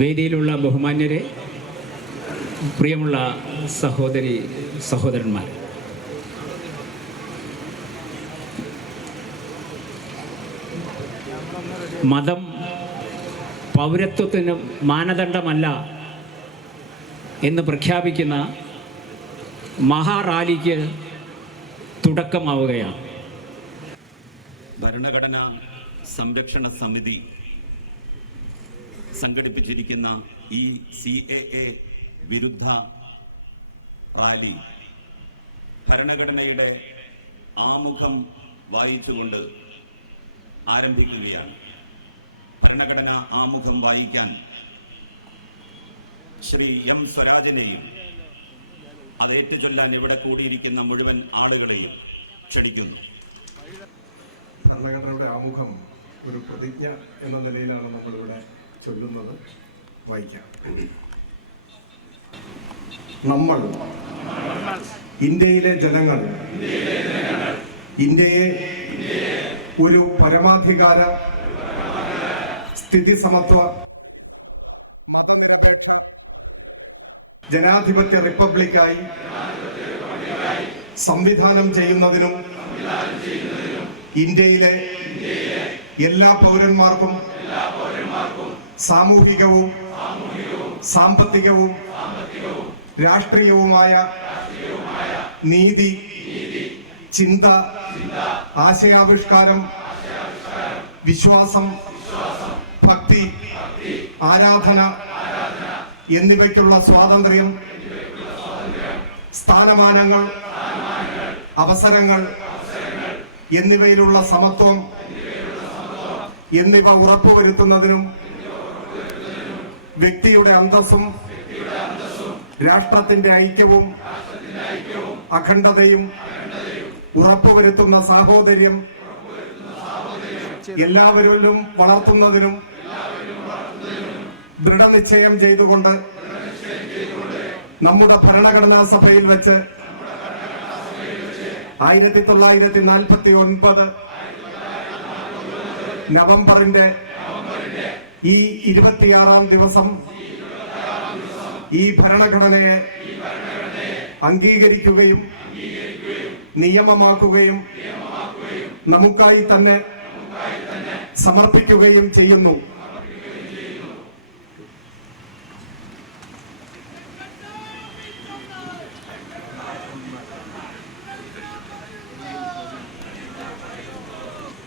വേദിയിലുള്ള ബഹുമാന്യരെ, പ്രിയമുള്ള സഹോദരി സഹോദരന്മാർ, മതം പൗരത്വത്തിന് മാനദണ്ഡമല്ല എന്ന് പ്രഖ്യാപിക്കുന്ന മഹാറാലിക്ക് തുടക്കമാവുകയാണ്. ഭരണഘടനാ സംരക്ഷണ സമിതി സംഘടിപ്പിച്ചിരിക്കുന്ന ഈ CAA വിരുദ്ധ റാലി ഭരണഘടനയുടെ ആമുഖം വായിച്ചുകൊണ്ട് ആരംഭിക്കുകയാണ്. ഭരണഘടനാ ആമുഖം വായിക്കാൻ ശ്രീ M. സ്വരാജിനെയും അത് ഏറ്റുചൊല്ലാൻ ഇവിടെ കൂടിയിരിക്കുന്ന മുഴുവൻ ആളുകളെയും ക്ഷണിക്കുന്നു. ഭരണഘടനയുടെ ആമുഖം ഒരു പ്രതിജ്ഞ എന്ന നിലയിലാണ് നമ്മളിവിടെ ചൊല്ലുന്നത്. വായിക്കാം. നമ്മൾ ഇന്ത്യയിലെ ജനങ്ങൾ ഇന്ത്യയെ ഒരു പരമാധികാര, സ്ഥിതിസമത്വ, മതനിരപേക്ഷ, ജനാധിപത്യ റിപ്പബ്ലിക്കായി സംവിധാനം ചെയ്യുന്നതിനും ഇന്ത്യയിലെ എല്ലാ പൗരന്മാർക്കും സാമൂഹികവും സാമ്പത്തികവും രാഷ്ട്രീയവുമായ നീതി, ചിന്ത, ആശയാവിഷ്കാരം, വിശ്വാസം, ഭക്തി, ആരാധന എന്നിവയ്ക്കുള്ള സ്വാതന്ത്ര്യം, സ്ഥാനമാനങ്ങൾ, അവസരങ്ങൾ എന്നിവയിലുള്ള സമത്വം എന്നിവ ഉറപ്പുവരുത്തുന്നതിനും വ്യക്തിയുടെ അന്തസ്സും രാഷ്ട്രത്തിന്റെ ഐക്യവും അഖണ്ഡതയും ഉറപ്പുവരുത്തുന്ന സാഹോദര്യം എല്ലാവരിലും വളർത്തുന്നതിനും ദൃഢനിശ്ചയം ചെയ്തുകൊണ്ട് നമ്മുടെ ഭരണഘടനാ സഭയിൽ വെച്ച് 1949 നവംബറിന്റെ ഈ 26-ാം ദിവസം ഈ ഭരണഘടനയെ അംഗീകരിക്കുകയും നിയമമാക്കുകയും നമുക്കായി തന്നെ സമർപ്പിക്കുകയും ചെയ്യുന്നു.